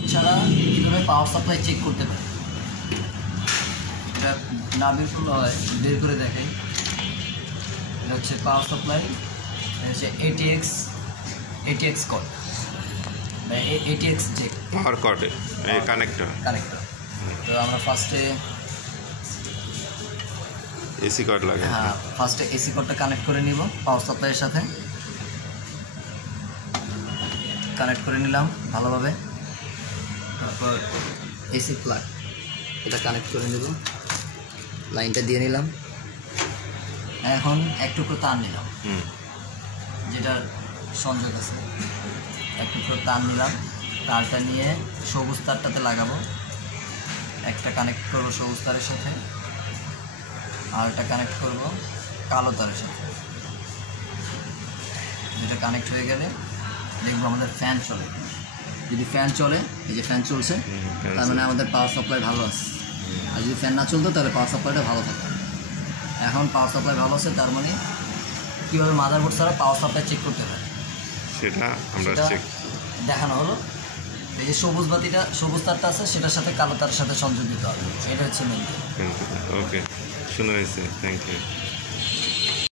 ছাড়া কীভাবে power supply check করতে পারে এটা না বের করলে হয়, বের করে দেখাই। এটা হচ্ছে পাওয়ার সাপ্লাই, এটা হচ্ছে ATX cord, ATX check power cord connector. তো আমরা ফার্স্টে এসি কর্ড লাগে। হ্যাঁ, ফার্স্টে এসি কর্ডটা কানেক্ট করে নিব পাওয়ার সাপ্লাইয়ের সাথে। কানেক্ট করে নিলাম ভালোভাবে। তারপর এসি প্লাগ এটা কানেক্ট করে নেব, লাইনটা দিয়ে নিলাম। এখন এক টুকরো তার নিলাম, যেটার সংযোগ আছে, এক টুকরো তার নিলাম। তারটা নিয়ে সবুজ তারটাতে লাগাবো, একটা কানেক্ট করবো সবুজ তারের সাথে, আর একটা কানেক্ট করবো কালো তারের সাথে। যেটা কানেক্ট হয়ে গেলে দেখবো আমাদের ফ্যান চলে। যদি ফ্যান চলে, এই যে ফ্যান চলছে, তার মানে আমাদের পাওয়ার সাপ্লাই ভালো আছে। আর যদি ফ্যান না চলতো তাহলে পাওয়ার সাপ্লাইটা ভালো থাকতো। এখন পাওয়ার সাপ্লাই ভালো আছে, তার মানে কীভাবে মাদারবোর্ড ছাড়া পাওয়ার সাপ্লাই চেক করতে হয় সেটা আমরা চেক দেখানো হলো। এই যে সবুজ বাতিটা, সবুজ তারটা আছে, সেটার সাথে কালো তারের সাথে সংযোগ দিতে হবে। এটা হচ্ছে মেইন। ওকে, শুনে নিয়েছি, থ্যাংক ইউ।